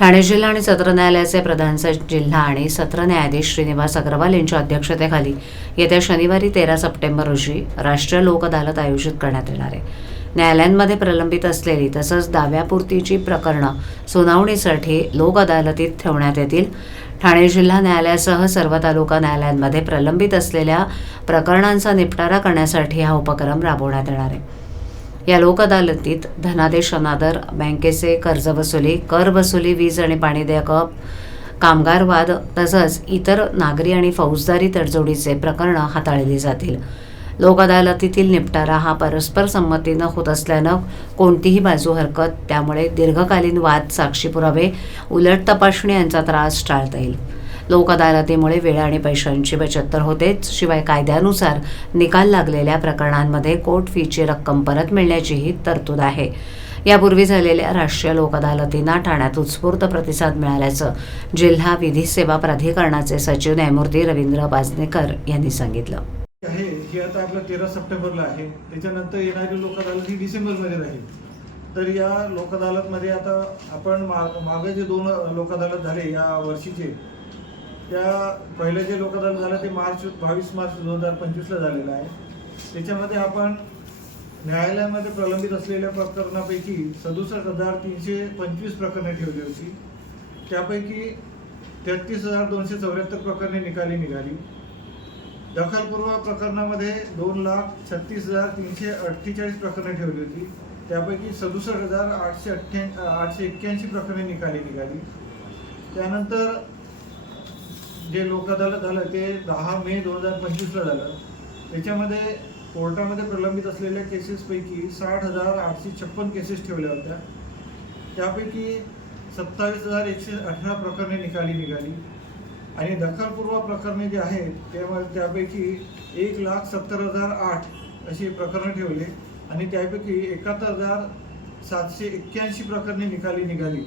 ठाणे जिल्हा आणि सत्र न्यायालयाचे प्रधान जिल्हा आणि सत्र न्यायाधीश श्रीनिवास अग्रवाल यांच्या अध्यक्षतेखाली येत्या शनिवारी तेरा सप्टेंबर रोजी राष्ट्रीय लोक अदालत आयोजित करण्यात येणार आहे. न्यायालयांमध्ये प्रलंबित असलेली तसंच दाव्यापूर्तीची प्रकरणं सुनावणीसाठी लोक अदालतीत ठेवण्यात येतील. ठाणे जिल्हा न्यायालयासह सर्व तालुका न्यायालयांमध्ये प्रलंबित असलेल्या प्रकरणांचा निपटारा करण्यासाठी हा उपक्रम राबवण्यात येणार आहे. या लोक अदालतीत धनादेश अनादर बँकेचे कर्ज वसुली कर वसुली वीज आणि पाणी देयकं कामगार वाद तसंच इतर नागरी आणि फौजदारी तडजोडीचे प्रकरणं हाताळली जातील. लोक अदालतीतील निपटारा हा परस्पर संमतीनं होत असल्यानं कोणतीही बाजू हरकत त्यामुळे दीर्घकालीन वाद साक्षी पुरावे उलट तपासणी यांचा त्रास टाळता येईल. लोक अदालतीमुळे वेळ आणि पैशांची बचत तर होतेच. शिवाय कायद्यानुसार निकाल लागलेल्या प्रकरणांमध्ये कोर्ट फीची रक्कम परत मिळण्याचीही तरतूद आहे. यापूर्वी झालेल्या राष्ट्रीय लोक अदालतींना ठाण्यात उत्स्फूर्त प्रतिसाद मिळाल्याचं जिल्हा विधी सेवा प्राधिकरणाचे सचिव न्यायमूर्ती रवींद्र बाजनेकर यांनी सांगितलं. आहे हे आता आपलं तेरा सप्टेंबरला आहे. त्याच्यानंतर येणारी लोक अदालत ही डिसेंबरमध्ये राहील. तर या लोक अदालतमध्ये आता आपण मागे जे दोन लोक अदालत झाले या वर्षीचे त्या पहिलं जे लोक झालं ते मार्च बावीस मार्च दोन हजार पंचवीसला झालेलं आहे. त्याच्यामध्ये आपण न्यायालयामध्ये प्रलंबित असलेल्या प्रकरणापैकी सदुसष्ट हजार तीनशे पंचवीस प्रकरणे ठेवली होती. त्यापैकी तेहतीस हजार दोनशे चौऱ्याहत्तर प्रकरणे निकाली निघाली. दखलपूर्व प्रकरणामध्ये दोन लाख छत्तीस हजार तीनशे अठ्ठेचाळीस प्रकरणे ठेवली होती. त्यापैकी सदुसष्ट हजार आठशे अठ्ठ्या आठशे एक्क्याऐंशी प्रकरणे निकाली निघाली. त्यानंतर जे लोक अदालत झालं ते दहा मे दोन हजार पंचवीसला झालं. त्याच्यामध्ये कोर्टामध्ये प्रलंबित असलेल्या केसेसपैकी साठ हजार आठशे छप्पन केसेस ठेवल्या होत्या. त्यापैकी सत्तावीस हजार एकशे अठरा प्रकरणे निकाली निघाली. आणि दखलपूर्व प्रकरणे जे आहेत त्यामध्ये त्यापैकी एक लाख सत्तर हजार आठ अशी प्रकरणं ठेवले. आणि त्यापैकी एकाहत्तर हजार सातशे एक्क्याऐंशी प्रकरणे निकाली निघाली.